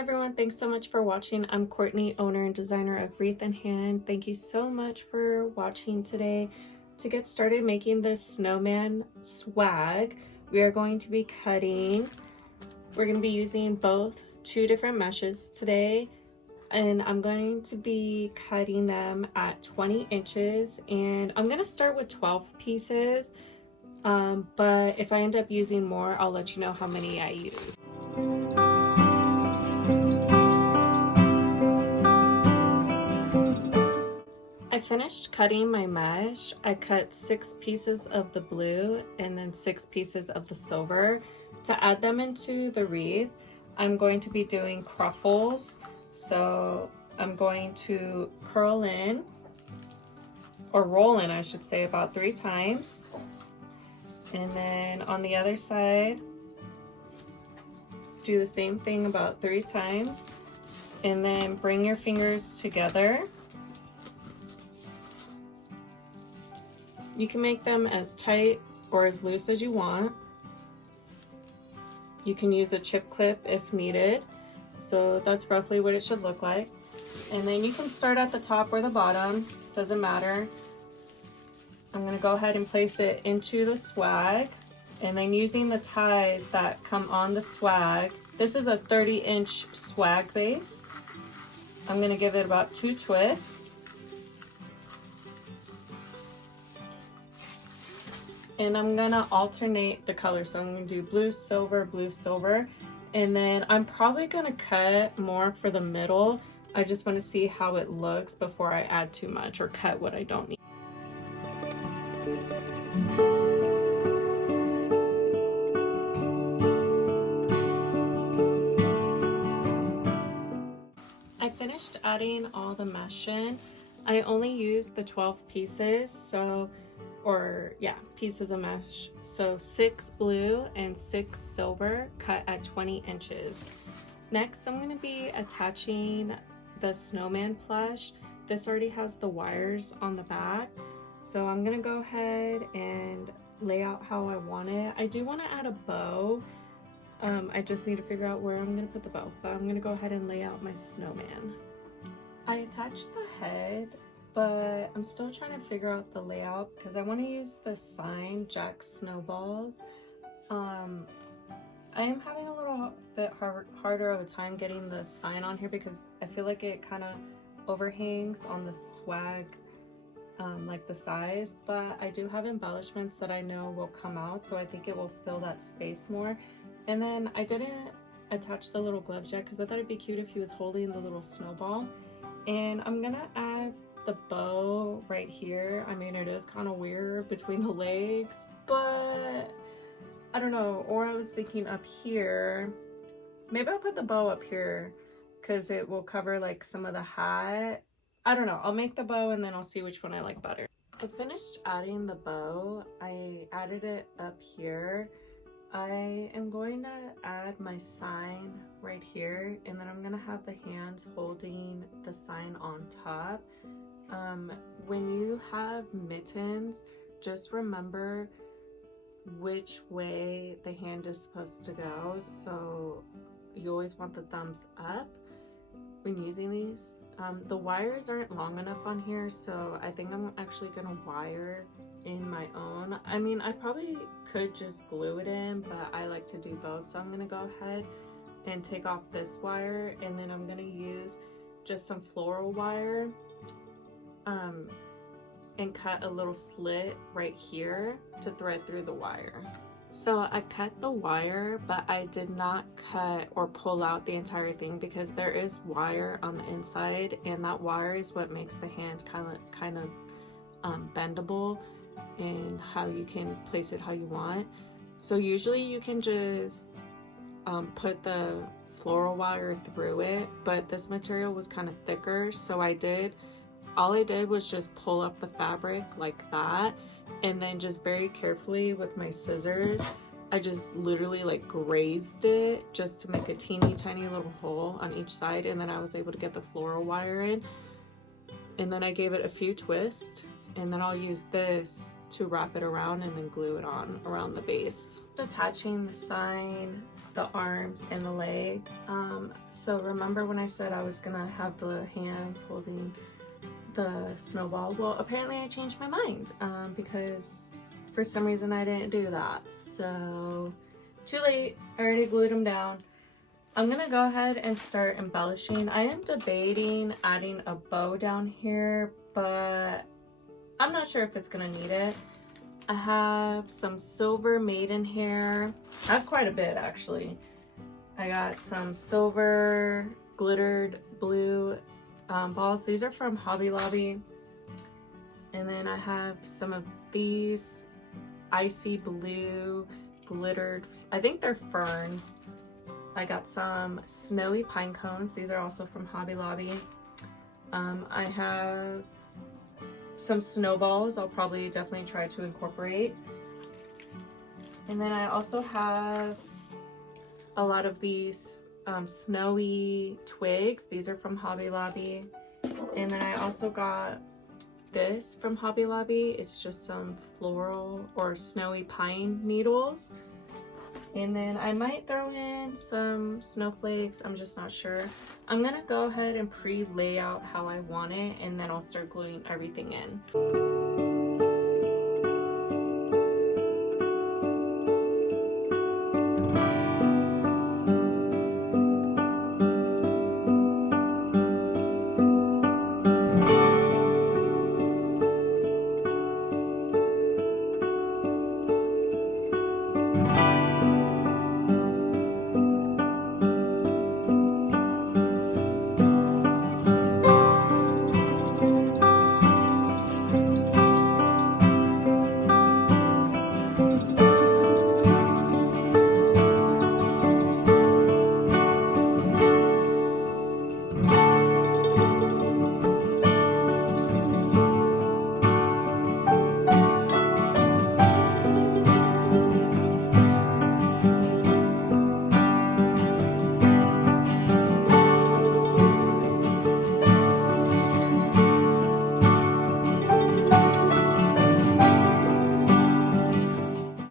everyone, thanks so much for watching. I'm Courtney, owner and designer of Wreath in Hand. Thank you so much for watching today. To get started making this snowman swag, we are going to be cutting, we're going to be using both two different meshes today, and I'm going to be cutting them at 20 inches, and I'm going to start with 12 pieces, but if I end up using more, I'll let you know how many I use. I finished cutting my mesh. I cut 6 pieces of the blue and then 6 pieces of the silver. To add them into the wreath, I'm going to be doing cruffles. So I'm going to curl in, or roll in I should say, about 3 times. And then on the other side, do the same thing about 3 times. And then bring your fingers together. You can make them as tight or as loose as you want. You can use a chip clip if needed. So that's roughly what it should look like. And then you can start at the top or the bottom, doesn't matter. I'm gonna go ahead and place it into the swag. And then using the ties that come on the swag, this is a 30-inch swag base. I'm gonna give it about 2 twists. And I'm gonna alternate the colors. So I'm gonna do blue, silver, and then I'm probably gonna cut more for the middle. I just wanna see how it looks before I add too much or cut what I don't need. I finished adding all the mesh in. I only used the 12 pieces, pieces of mesh. So 6 blue and 6 silver cut at 20 inches. Next, I'm going to be attaching the snowman plush. This already has the wires on the back. So I'm going to go ahead and lay out how I want it. I do want to add a bow. I just need to figure out where I'm going to put the bow, but I'm going to go ahead and lay out my snowman. I attached the head, but I'm still trying to figure out the layout because I want to use the sign Jack Snowballs. I am having a little bit harder of a time getting the sign on here because I feel like it kind of overhangs on the swag, like the size, but I do have embellishments that I know will come out, so I think it will fill that space more. And then I didn't attach the little gloves yet because I thought it'd be cute if he was holding the little snowball. And I'm gonna add the bow right here. I mean, it is kind of weird between the legs, but I don't know. Or I was thinking up here, maybe I'll put the bow up here because it will cover like some of the hat. I don't know. I'll make the bow and then I'll see which one I like better. I finished adding the bow. I added it up here. I am going to add my sign right here, and then I'm going to have the hands holding the sign on top. When you have mittens, just remember which way the hand is supposed to go. So you always want the thumbs up when using these. The wires aren't long enough on here, so I think I'm actually going to wire in my own. I mean, I probably could just glue it in, but I like to do both. So I'm going to go ahead and take off this wire, and then I'm going to use just some floral wire and cut a little slit right here to thread through the wire. So I cut the wire, but I did not cut or pull out the entire thing because there is wire on the inside, and that wire is what makes the hand kind of bendable and how you can place it how you want. So usually you can just put the floral wire through it, but this material was kind of thicker, so all I did was just pull up the fabric like that, and then just very carefully with my scissors, I just literally like grazed it just to make a teeny tiny little hole on each side, and then I was able to get the floral wire in, and then I gave it a few twists, and then I'll use this to wrap it around and then glue it on around the base. Attaching the sign, the arms, and the legs. So remember when I said I was gonna have the hand holding the snowball? Well, apparently I changed my mind because for some reason I didn't do that. So too late, I already glued them down. I'm gonna go ahead and start embellishing. I am debating adding a bow down here, but I'm not sure if it's gonna need it. I have some silver maiden hair. I have quite a bit actually. I got some silver glittered blue balls. These are from Hobby Lobby. And then I have some of these icy blue glittered, I think they're ferns. I got some snowy pine cones. These are also from Hobby Lobby. I have some snowballs I'll probably definitely try to incorporate. And then I also have a lot of these snowy twigs. These are from Hobby Lobby. And then I also got this from Hobby Lobby. It's just some floral or snowy pine needles. And then I might throw in some snowflakes, I'm just not sure. I'm gonna go ahead and pre-lay out how I want it, and then I'll start gluing everything in.